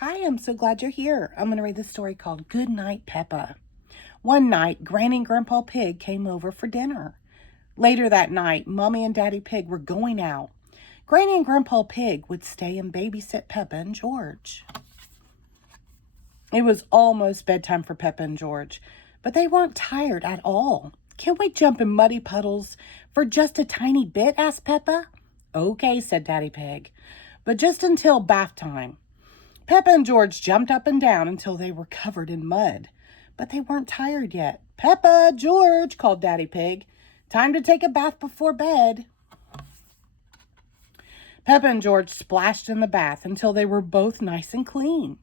Hi, I'm so glad you're here. I'm going to read the story called Goodnight Peppa. One night, Granny and Grandpa Pig came over for dinner. Later that night, Mommy and Daddy Pig were going out. Granny and Grandpa Pig would stay and babysit Peppa and George. It was almost bedtime for Peppa and George, but they weren't tired at all. "Can we jump in muddy puddles for just a tiny bit?" asked Peppa. "Okay," said Daddy Pig, "but just until bath time." Peppa and George jumped up and down until they were covered in mud, but they weren't tired yet. "Peppa, George," called Daddy Pig, "time to take a bath before bed." Peppa and George splashed in the bath until they were both nice and clean.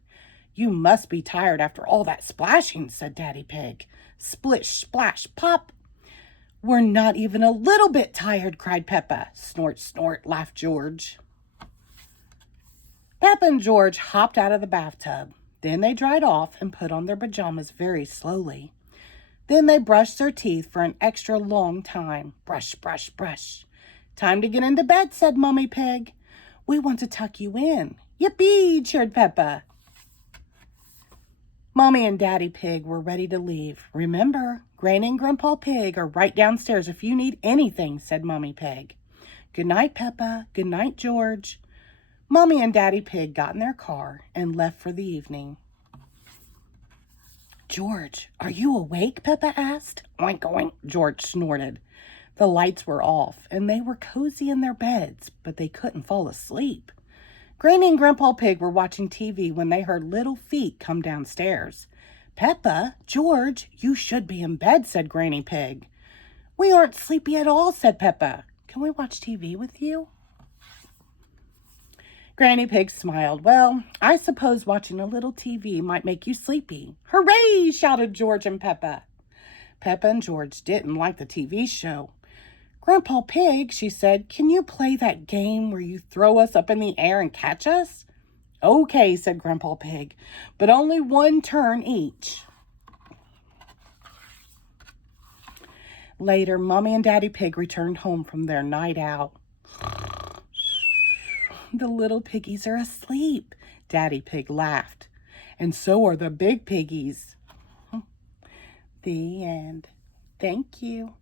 "You must be tired after all that splashing," said Daddy Pig. Splish, splash, pop. "We're not even a little bit tired," cried Peppa. Snort, snort, laughed George. Peppa and George hopped out of the bathtub. Then they dried off and put on their pajamas very slowly. Then they brushed their teeth for an extra long time. Brush, brush, brush. "Time to get into bed," said Mummy Pig. "We want to tuck you in." "Yippee!" cheered Peppa. Mommy and Daddy Pig were ready to leave. "Remember, Granny and Grandpa Pig are right downstairs if you need anything," said Mommy Pig. "Good night, Peppa. Good night, George." Mommy and Daddy Pig got in their car and left for the evening. "George, are you awake?" Peppa asked. "Oink, oink," George snorted. The lights were off, and they were cozy in their beds, but they couldn't fall asleep. Granny and Grandpa Pig were watching TV when they heard little feet come downstairs. "Peppa, George, you should be in bed," said Granny Pig. "We aren't sleepy at all," said Peppa. "Can we watch TV with you?" Granny Pig smiled. "Well, I suppose watching a little TV might make you sleepy." "Hooray!" shouted George and Peppa. Peppa and George didn't like the TV show. "Grandpa Pig," she said, "can you play that game where you throw us up in the air and catch us?" "Okay," said Grandpa Pig, "but only one turn each." Later, Mommy and Daddy Pig returned home from their night out. "The little piggies are asleep," Daddy Pig laughed. "And so are the big piggies." The end. Thank you.